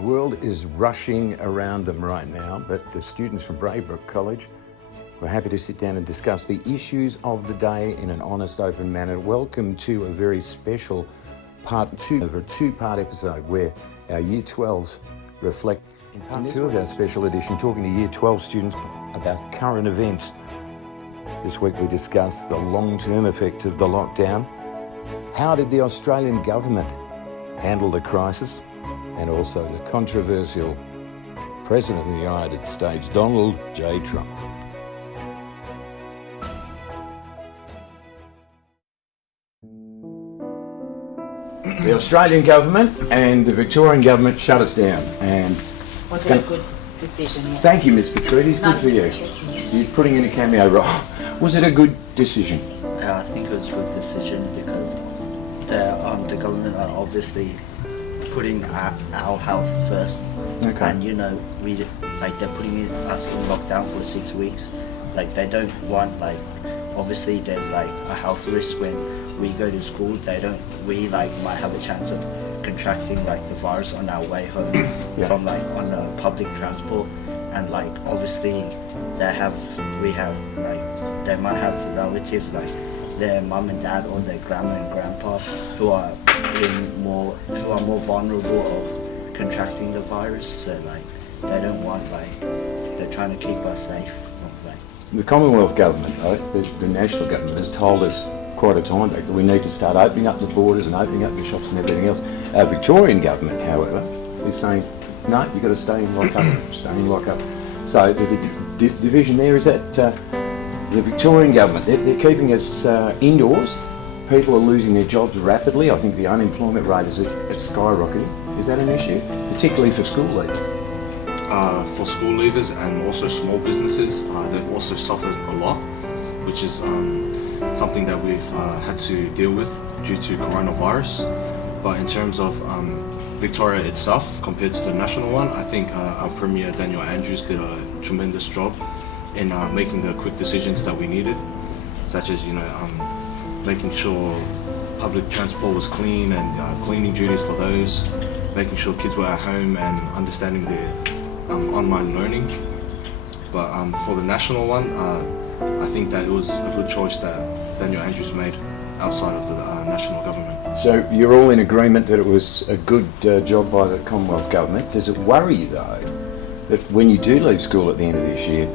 The world is rushing around them right now, but the students from Braybrook College were happy to sit down and discuss the issues of the day in an honest, open manner. Welcome to a very special part two of a two-part episode where our Year 12s reflect. In part two of our special edition, talking to Year 12 students about current events. This week we discuss the long-term effects of the lockdown. How did the Australian government handle the crisis? And also the controversial President of the United States, Donald J. Trump. The Australian government and the Victorian government shut us down. And was it a good decision? Yeah. Thank you, Ms. Petrutis. Good for you. You're putting in a cameo role. Was it a good decision? Yeah, I think it was a good decision because the government are obviously putting our health first. Okay. And they're putting us in lockdown for 6 weeks. Like they don't want obviously there's a health risk when we go to school. We might have a chance of contracting the virus on our way home from on the public transport. And obviously they might have relatives their mum and dad or their grandma and grandpa who are more vulnerable of contracting the virus. So they don't want they're trying to keep us safe. The Commonwealth government, the national government, has told us quite a time back that we need to start opening up the borders and opening up the shops and everything else. Our Victorian government, however, is saying, no, you've got to stay in lockup, stay in lockup. So there's a division there. Is that the Victorian government? They're keeping us indoors. People are losing their jobs rapidly. I think the unemployment rate is skyrocketing. Is that an issue, particularly for school leavers? For school leavers and also small businesses, they've also suffered a lot, which is something that we've had to deal with due to coronavirus. But in terms of Victoria itself, compared to the national one, I think our Premier Daniel Andrews did a tremendous job in making the quick decisions that we needed, such as making sure public transport was clean and cleaning duties for those, making sure kids were at home and understanding their online learning. But for the national one, I think that it was a good choice that Daniel Andrews made outside of the national government. So you're all in agreement that it was a good job by the Commonwealth government. Does it worry you though that when you do leave school at the end of this year,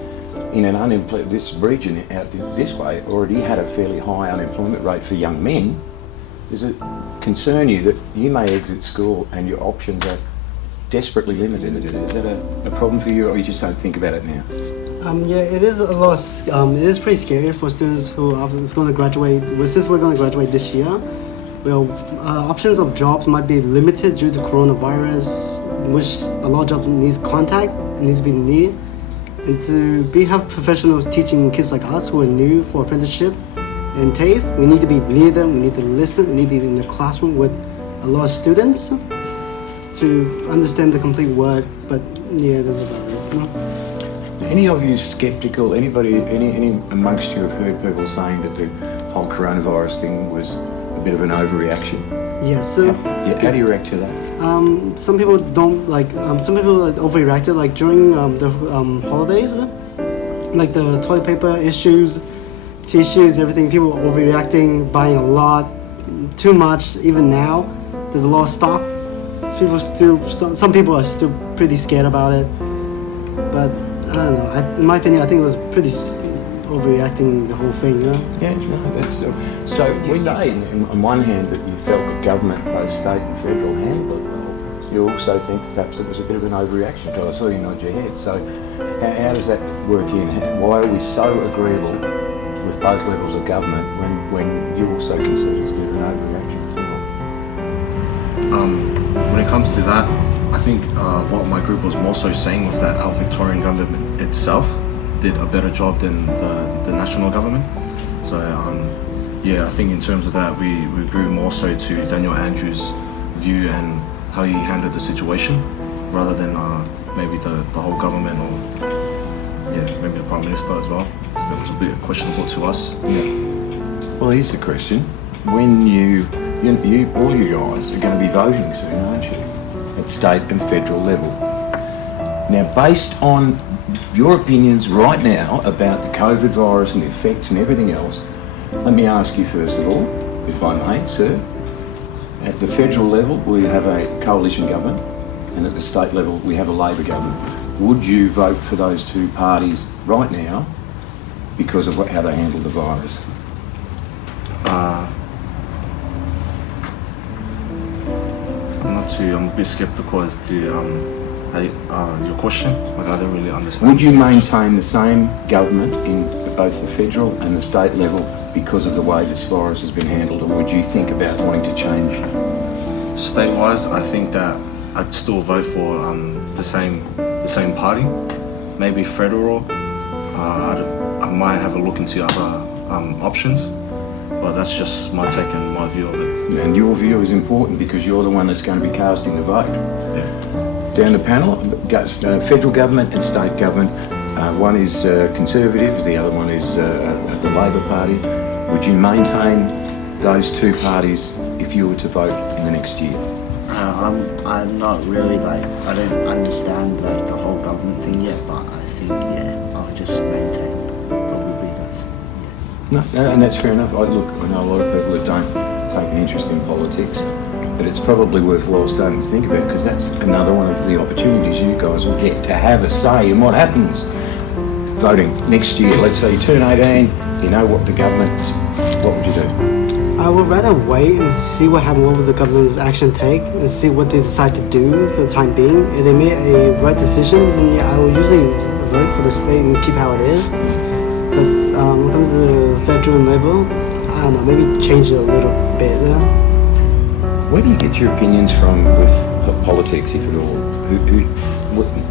in this region out this way already had a fairly high unemployment rate for young men? Does it concern you that you may exit school and your options are desperately limited? Is that a problem for you, or you just don't think about it now? Yeah, it is a lot. It is pretty scary for students who are going to graduate. Since we're going to graduate this year, options of jobs might be limited due to coronavirus, which a lot of jobs needs contact, needs to be near, and to have professionals teaching kids like us who are new for apprenticeship and TAFE, we need to be near them. We need to listen. We need to be in the classroom with a lot of students to understand the complete work. But yeah, that's about it. Any of you sceptical? Any amongst you have heard people saying that the whole coronavirus thing was a bit of an overreaction? Yes. How do you react to that? Some people don't some people overreacted during the holidays, the toilet paper issues, tissues, everything. People are overreacting, buying a lot, too much. Even now, there's a lot of stock. Some people are still pretty scared about it, but I don't know. In my opinion, I think it was pretty overreacting the whole thing. Yeah, no, that's so. We say on one hand that you felt the government, both state and federal, handled it well. You also think that perhaps it was a bit of an overreaction. I saw you nod your head. So, how does that work in? Why are we so agreeable with both levels of government when you also consider it a bit of an overreaction as well? When it comes to that, I think what my group was more so saying was that our Victorian government itself did a better job than the national government. So I think in terms of that, we grew more so to Daniel Andrews' view and how he handled the situation, rather than maybe the whole government or maybe the Prime Minister as well. So that was a bit questionable to us. Yeah. Well, here's the question: when you all you guys are going to be voting soon, aren't you? state and federal level. Now, based on your opinions right now about the COVID virus and the effects and everything else, let me ask you first of all, if I may, sir. At the federal level, we have a coalition government, and at the state level, we have a Labor government. Would you vote for those two parties right now because of how they handle the virus? I'm a bit skeptical as to your question. Like, I don't really understand. Would you maintain the same government in both the federal and the state level because of the way this virus has been handled, or would you think about wanting to change? State-wise, I think that I'd still vote for the same party. Maybe federal. I might have a look into other options, but that's just my take and my view of it. And your view is important because you're the one that's going to be casting the vote. Yeah. Down the panel, federal government and state government. One is Conservative, the other one is the Labor Party. Would you maintain those two parties if you were to vote in the next year? I'm not really I don't understand the whole government thing yet, but I think I'll just maintain probably those. No, and that's fair enough. I know a lot of people that don't take an interest in politics, but it's probably worthwhile starting to think about, because that's another one of the opportunities you guys will get to have a say in what happens. Voting next year, let's say you turn 18, you know what the government, what would you do? I would rather wait and see what happens, what will the government's action take, and see what they decide to do for the time being. If they make a right decision, then I will usually vote for the state and keep how it is. But when it comes to federal and Labor, I don't know, maybe change it a little bit. Where do you get your opinions from with politics, if at all?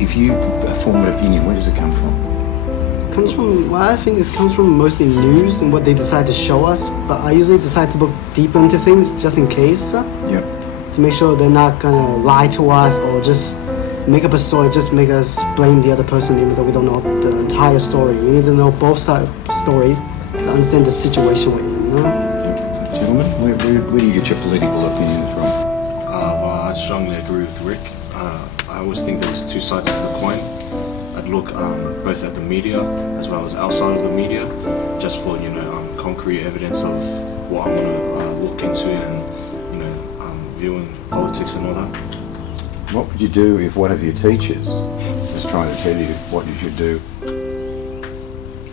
If you form an opinion, where does it come from? Comes from, well, I think it comes from mostly news and what they decide to show us. But I usually decide to look deeper into things just in case. Yep. To make sure they're not gonna lie to us or just make up a story, just make us blame the other person even though we don't know the entire story. We need to know both sides of stories to understand the situation we're in, you know? Yep. Gentlemen, where do you get your political opinions from? Well, I strongly agree with Rick. I always think there's two sides to the coin. I'd look both at the media as well as outside of the media, just for concrete evidence of what I'm gonna look into and viewing politics and all that. What would you do if one of your teachers was trying to tell you what you should do?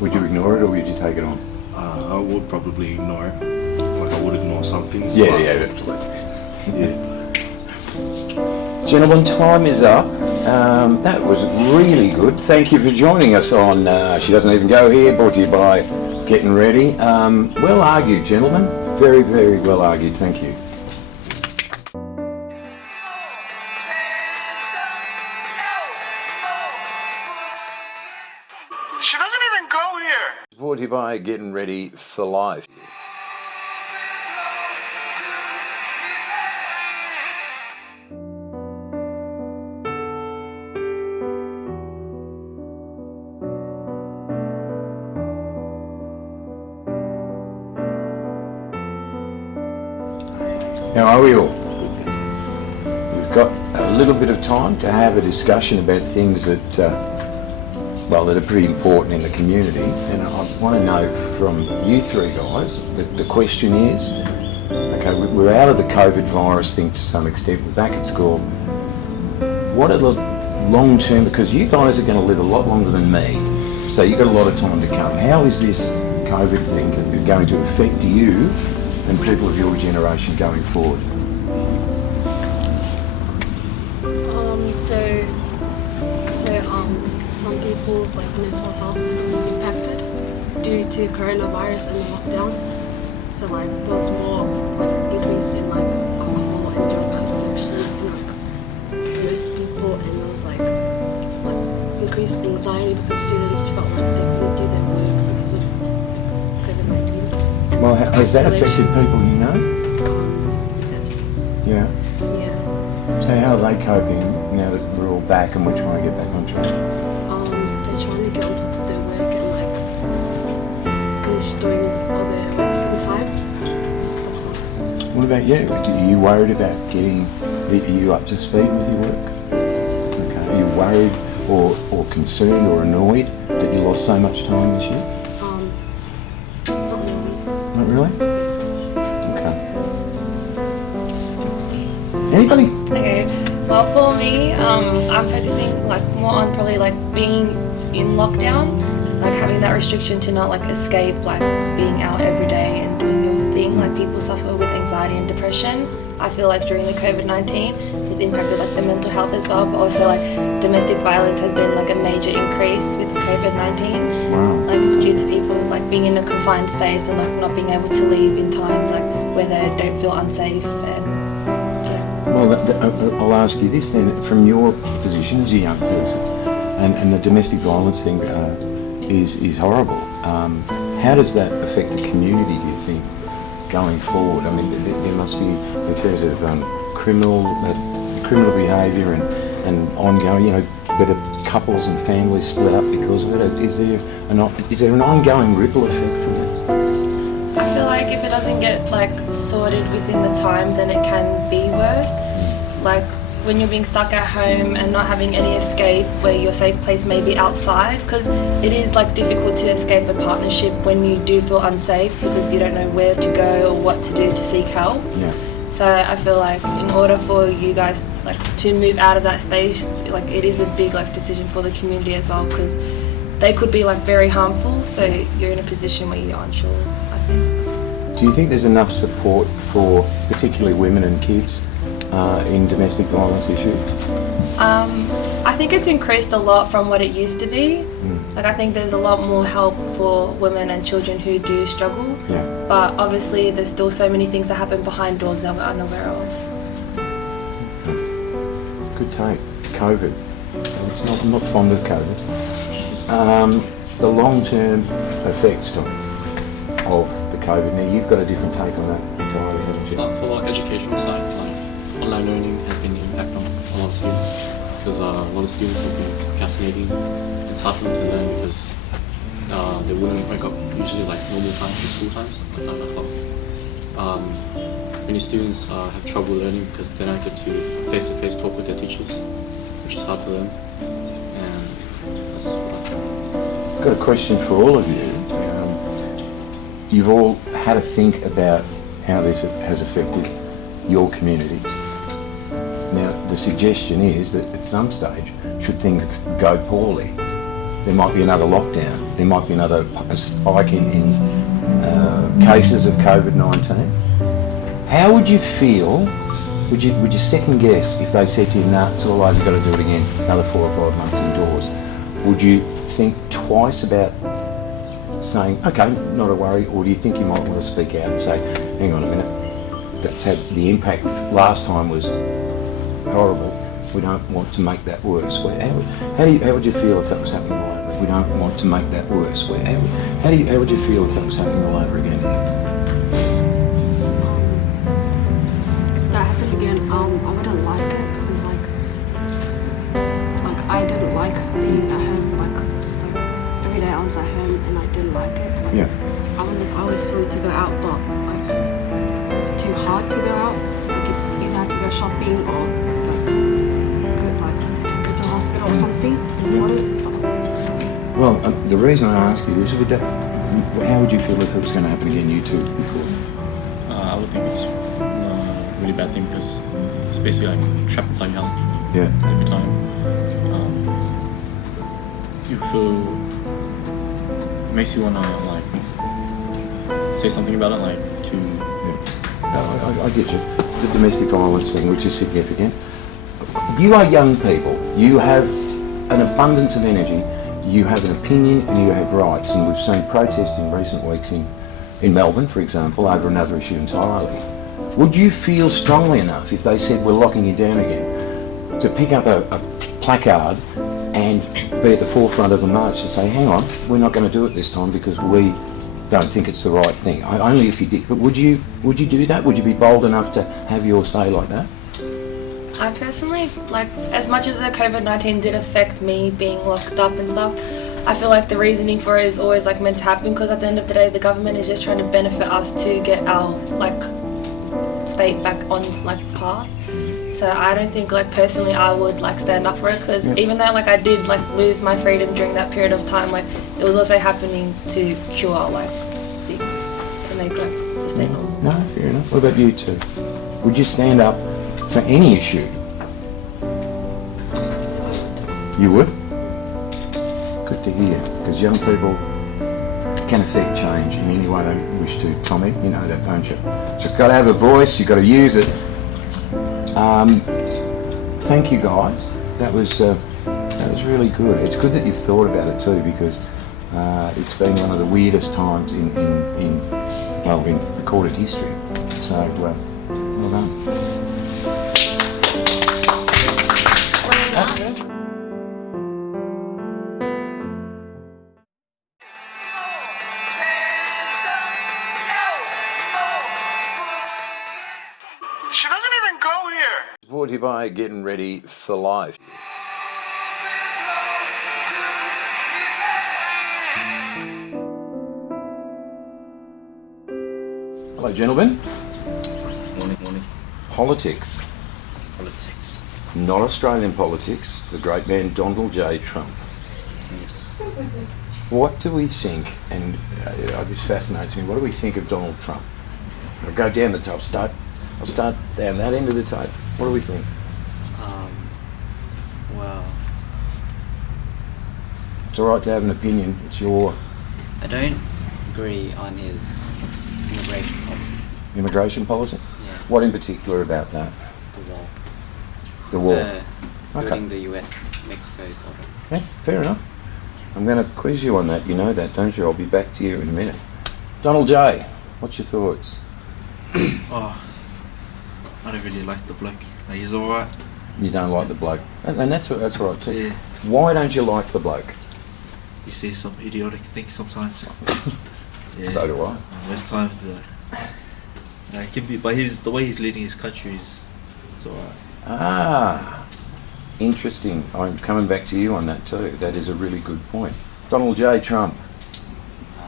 Would you ignore it or would you take it on? I would probably ignore it. Like I would ignore some things. Yeah, but, absolutely. Yeah. Gentlemen, time is up. That was really good. Thank you for joining us on She Doesn't Even Go Here, brought to you by Gettin Ready. Well argued, gentlemen. Very, very well argued. Thank you. She doesn't even go here. Brought to you by Gettin Ready for Life. How are we all? We've got a little bit of time to have a discussion about things that that are pretty important in the community. And I want to know from you three guys, the question is, okay, we're out of the COVID virus thing to some extent, we're back at school. What are the long-term, because you guys are going to live a lot longer than me, so you've got a lot of time to come. How is this COVID thing going to affect you and people of your generation going forward? Some people's mental health was impacted due to coronavirus and the lockdown. So there was more increase in alcohol and drug consumption in most people, and there was increased anxiety because students felt like they couldn't do their work because of COVID-19. Well, has that affected people you know? Yes. Yeah. Yeah. So how are they coping now that we're all back and we're trying to get back on track? They're trying to get on top of their work and finish doing all their work in time for class. What about you? Are you worried about getting Are you up to speed with your work? Yes. Okay. Are you worried or concerned or annoyed that you lost so much time this year? Not really. Not really? Okay. Anybody? Okay. Well, for me, I'm focusing like more on probably like being in lockdown, like having that restriction to not like escape, like being out every day and doing your thing. Like people suffer with anxiety and depression. I feel like during the COVID-19, it's impacted like the mental health as well, but also like domestic violence has been like a major increase with COVID-19. Wow. Like due to people like being in a confined space and like not being able to leave in times like where they don't feel unsafe and Well, I'll ask you this then, from your position as a young person, and the domestic violence thing is horrible. How does that affect the community, do you think, going forward? I mean, there must be, in terms of criminal behaviour and ongoing, you know, whether couples and families split up because of it. Is there an ongoing ripple effect from this? I feel like if it doesn't get like sorted within the time, then it can be worse. Like when you're being stuck at home and not having any escape, where your safe place may be outside, because it is like difficult to escape a partnership when you do feel unsafe because you don't know where to go or what to do to seek help. Yeah. So I feel like in order for you guys like to move out of that space, like it is a big like decision for the community as well, because they could be like very harmful. So you're in a position where you're unsure, I think. Do you think there's enough support for particularly women and kids in domestic violence issues? I think it's increased a lot from what it used to be. Like I think there's a lot more help for women and children who do struggle. Yeah. But obviously there's still so many things that happen behind doors that we're unaware of. Good take. COVID. I'm not fond of COVID. The long-term effects, Tom, of the COVID. Now you've got a different take on that entirely, haven't you? For like educational side, like online learning has been an impact on a lot of students because a lot of students have been procrastinating. It's hard for them to learn because they wouldn't wake up usually like normal times, the school times, like 9 o'clock. Many students have trouble learning because they don't get to face-to-face talk with their teachers, which is hard for them. And that's what I think. I've got a question for all of you. You've all had to think about how this has affected your communities. Now, the suggestion is that at some stage, should things go poorly, there might be another lockdown. There might be another spike in cases of COVID-19. How would you feel? Would you second guess if they said to you, "Nah, it's all over, you've got to do it again, another 4 or 5 months indoors"? Would you think twice about saying, "Okay, not a worry," or do you think you might want to speak out and say, "Hang on a minute, that's had the impact last time was horrible. We don't want to make that worse"? How would you feel if that was happening all over? We don't want to make that worse. How would you feel if that was happening all over again? If that happened again, I wouldn't like it because like I didn't like being at home. Like every day I was at home and I didn't like it. Like, Yeah. I always wanted to go out, but like it's too hard to go out. Like you either have to go shopping or like go to the hospital or something. Well, the reason I ask you is, how would you feel if it was going to happen again, you two, before? I would think it's a really bad thing because it's basically like trapped inside your house Yeah. every time. You feel, it makes you want to like say something about it, like to... No, I get you. The domestic violence thing, which is significant. You are young people. You have an abundance of energy. You have an opinion and you have rights. And we've seen protests in recent weeks in Melbourne, for example, over another issue entirely. Would you feel strongly enough if they said, "We're locking you down again," to pick up a placard and be at the forefront of a march to say, "Hang on, we're not going to do it this time because we don't think it's the right thing"? Only if you did. But would you do that? Would you be bold enough to have your say like that? I personally, like, as much as the COVID-19 did affect me being locked up and stuff, I feel like the reasoning for it is always like meant to happen because at the end of the day, the government is just trying to benefit us to get our like state back on like path. So I don't think like personally I would like stand up for it, because even though like I did like lose my freedom during that period of time, like it was also happening to cure like things, to make like the state normal. No, fair enough. What about you two? Would you stand up for any issue? You would? Good to hear, because young people can affect change in any way they wish to. Tommy, you know that, don't you? So you've got to have a voice, you've got to use it. Thank you guys. That was really good. It's good that you've thought about it too, because it's been one of the weirdest times in recorded history. So well done. She doesn't even go here. Brought to you by Getting Ready for Life. Hello, gentlemen. Morning. Politics. Politics. Not Australian politics. The great man Donald J. Trump. Yes. What do we think, and this fascinates me, what do we think of Donald Trump? I'll go down the top, I'll start down that end of the tape. What do we think? Well, It's all right to have an opinion. It's your I don't agree on his immigration policy. immigration policy. Yeah, What in particular about that? the wall. The wall. Okay. Building the US-Mexico border. Yeah, fair enough. I'm going to quiz you on that. You know that, don't you? I'll be back to you in a minute. Donald J., what's your thoughts? Oh, I don't really like the bloke. Like, he's alright. You don't like the bloke, and that's right too. Yeah. Why don't you like the bloke? He says some idiotic things sometimes. Yeah. So do I. Most times, it can be, but the way he's leading his country is, it's alright. Ah, interesting. I'm coming back to you on that too. That is a really good point. Donald J. Trump.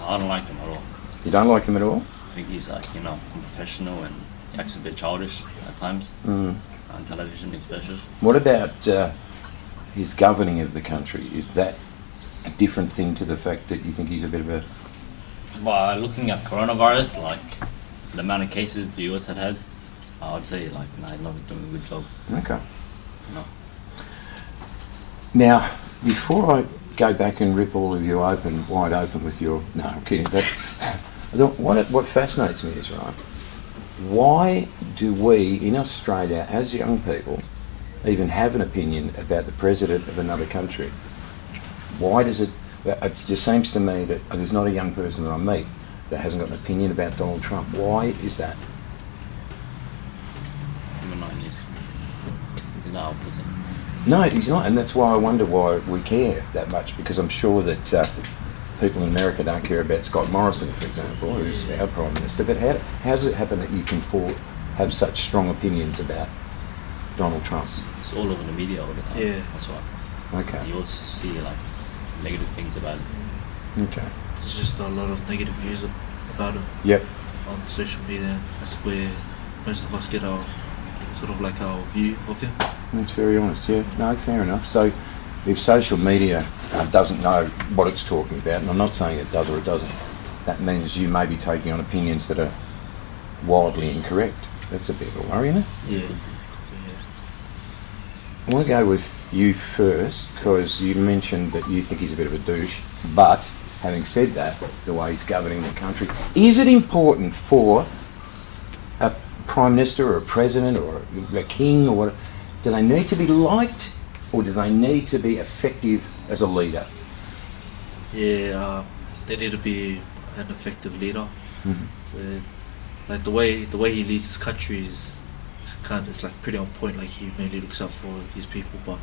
I don't like him at all. You don't like him at all? I think he's like, unprofessional and he acts a bit childish at times. On television especially. What about his governing of the country? Is that a different thing to the fact that you think he's a bit of a... Well, looking at coronavirus, like the amount of cases the US had, I would say like, he's not doing a good job. Okay. No. Now, before I go back and rip all of you wide open with your... No, I'm kidding. What fascinates me is, right, why do we in Australia, as young people, even have an opinion about the president of another country? Why does it... It just seems to me that there's not a young person that I meet that hasn't got an opinion about Donald Trump. Why is that? I'm not in his country. He's not our president. No, he's not, and that's why I wonder why we care that much, because I'm sure that people in America don't care about Scott Morrison, for example, who's our Prime Minister. But how does it happen that you can have such strong opinions about Donald Trump? It's all over the media all the time. Yeah. That's why. Okay. You always see like negative things about him. Okay. There's just a lot of negative views about him Yep. on social media. That's where most of us get our view of him. That's very honest, yeah. No, fair enough. So if social media doesn't know what it's talking about, and I'm not saying it does or it doesn't, that means you may be taking on opinions that are wildly incorrect. That's a bit of a worry, isn't it? Yeah. I want to go with you first, because you mentioned that you think he's a bit of a douche, but having said that, the way he's governing the country, is it important for a Prime Minister or a President or a King or what, do they need to be liked or do they need to be effective as a leader? Yeah, they need to be an effective leader. Mm-hmm. So, like the way he leads his country is it's like pretty on point. Like he mainly looks out for his people, but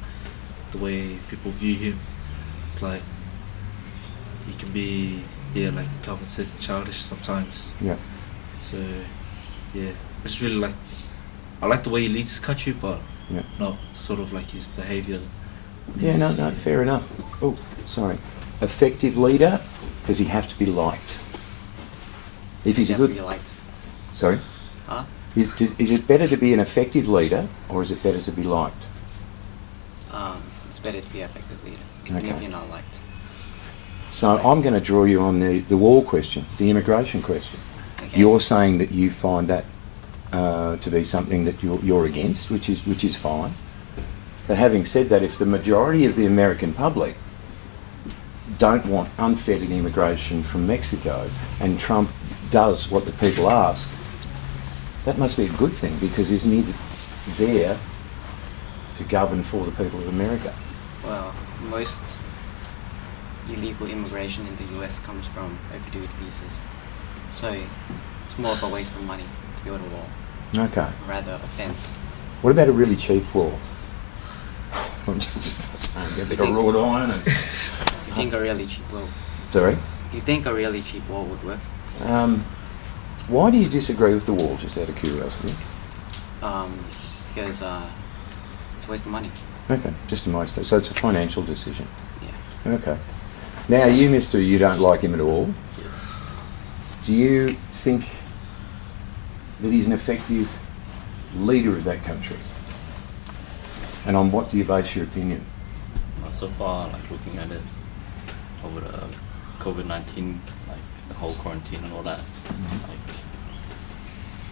the way people view him, it's like he can be, like Calvin said, childish sometimes. Yeah. So, yeah, it's really like, I like the way he leads his country, but not sort of like his behaviour. Yeah, no, fair enough. Oh, sorry. Effective leader, does he have to be liked? If he's a good... Be liked. Sorry? Huh? Is it better to be an effective leader, or is it better to be liked? It's better to be an effective leader, even if you're not liked. So I'm going to draw you on the wall question, the immigration question. Okay. You're saying that you find that to be something that you're against, which is fine. But having said that, if the majority of the American public don't want unfettered immigration from Mexico, and Trump does what the people ask, that must be a good thing, because isn't he there to govern for the people of America? Well, most illegal immigration in the US comes from overdue visas. So it's more of a waste of money to build a wall. Okay. Rather a fence. What about a really cheap wall? Just get a bit of wrought iron and... You think a really cheap wall? Sorry? You think a really cheap wall would work? Why do you disagree with the wall, just out of curiosity? Because it's a waste of money. Okay, just a waste. So it's a financial decision. Yeah. Okay. Now you, Mister, you don't like him at all. Yeah. Do you think that he's an effective leader of that country? And on what do you base your opinion? So far, like looking at it over the COVID-19, like the whole quarantine and all that, like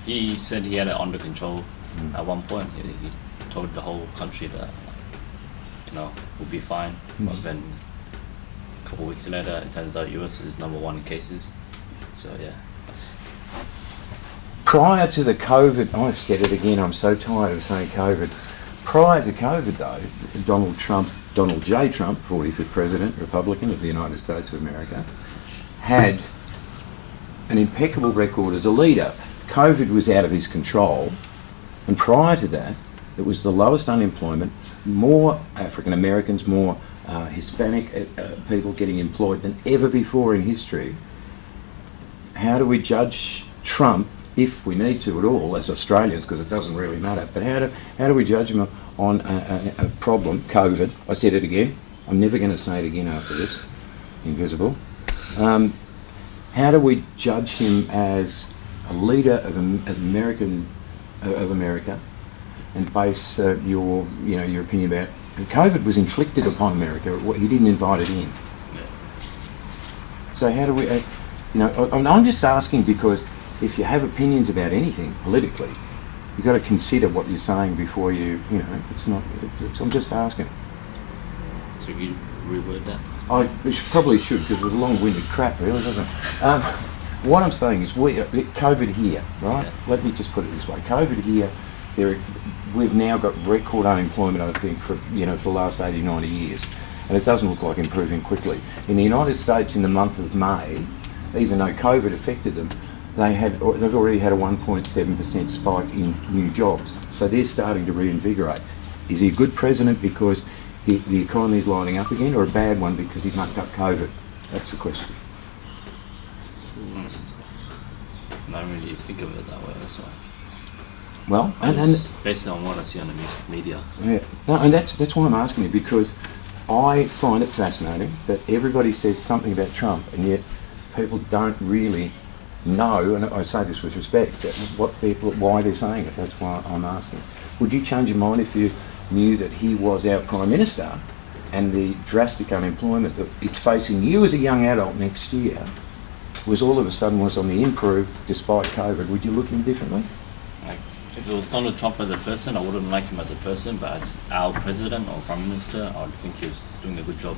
he said he had it under control. At one point, he told the whole country that, we'll be fine. But then a couple of weeks later, it turns out US is #1 in cases. So yeah, that's... Prior to the COVID, I've said it again, I'm so tired of saying COVID. Prior to COVID though, Donald J. Trump, 45th President, Republican of the United States of America, had an impeccable record as a leader. COVID was out of his control, and prior to that, it was the lowest unemployment, more African Americans, more Hispanic people getting employed than ever before in history. How do we judge Trump, if we need to at all, as Australians, because it doesn't really matter, but how do we judge him on a problem, COVID? I said it again, I'm never going to say it again after this, invisible. How do we judge him as a leader of America, and base your opinion about COVID was inflicted upon America? He didn't invite it in. So how do we? I'm just asking, because if you have opinions about anything politically, you've got to consider what you're saying before you. It's not. I'm just asking. So you reword that? I probably should, because it was a long-winded crap, really, wasn't it? What I'm saying is, COVID here, right? Yeah. Let me just put it this way: COVID here, we've now got record unemployment, I think, for the last 80, 90 years, and it doesn't look like improving quickly. In the United States, in the month of May, even though COVID affected them, they've already had a 1.7% spike in new jobs. So they're starting to reinvigorate. Is he a good president because the economy is lining up again, or a bad one because he mucked up COVID? That's the question. I don't really think of it that way, that's why. Well, and based on what I see on the media. Yeah, no, and that's why I'm asking you, because I find it fascinating that everybody says something about Trump, and yet people don't really know, and I say this with respect, why they're saying it. That's why I'm asking. Would you change your mind if you knew that he was our Prime Minister, and the drastic unemployment that it's facing you as a young adult next year was all of a sudden was on the improve despite COVID? Would you look at him differently? Like, if it was Donald Trump as a person, I wouldn't like him as a person, but as our president or prime minister, I would think he was doing a good job.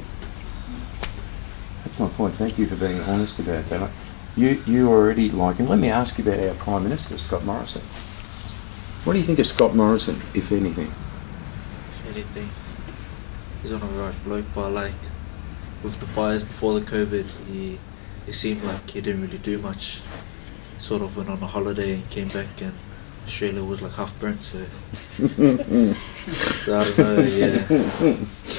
That's my point. Thank you for being honest about that. You already like him. Let me ask you about our Prime Minister, Scott Morrison. What do you think of Scott Morrison, if anything? If anything, he's on a right bloke, but like with the fires before the COVID, it seemed like he didn't really do much. Sort of went on a holiday and came back, and Australia was like half burnt, so so I don't know, yeah.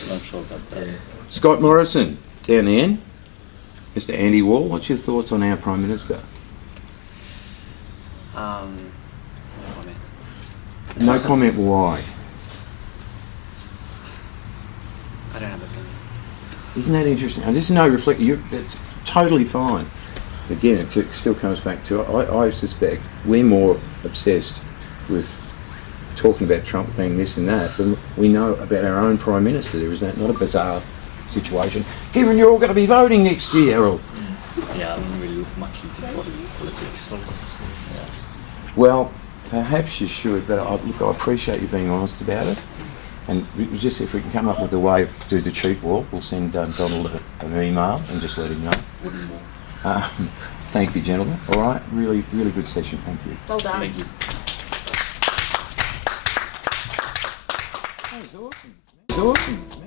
Not sure about that. Yeah. Scott Morrison, down the end. Mr. Andy Wall, what's your thoughts on our Prime Minister? No comment. No comment, why? I don't have an opinion. Isn't that interesting? And this is no reflection. It's totally fine. Again, it still comes back to, I suspect we're more obsessed with talking about Trump being this and that, but we know about our own Prime Minister. Is that not a bizarre situation? Given you're all going to be voting next year, Errol. Yeah, I don't really look much into politics. Well, perhaps you should, but look, I appreciate you being honest about it. And just if we can come up with a way to do the cheap walk, we'll send Donald an email and just let him know. Thank you, gentlemen. All right, really, really good session. Thank you. Well done. Thank you. That was awesome. It was awesome.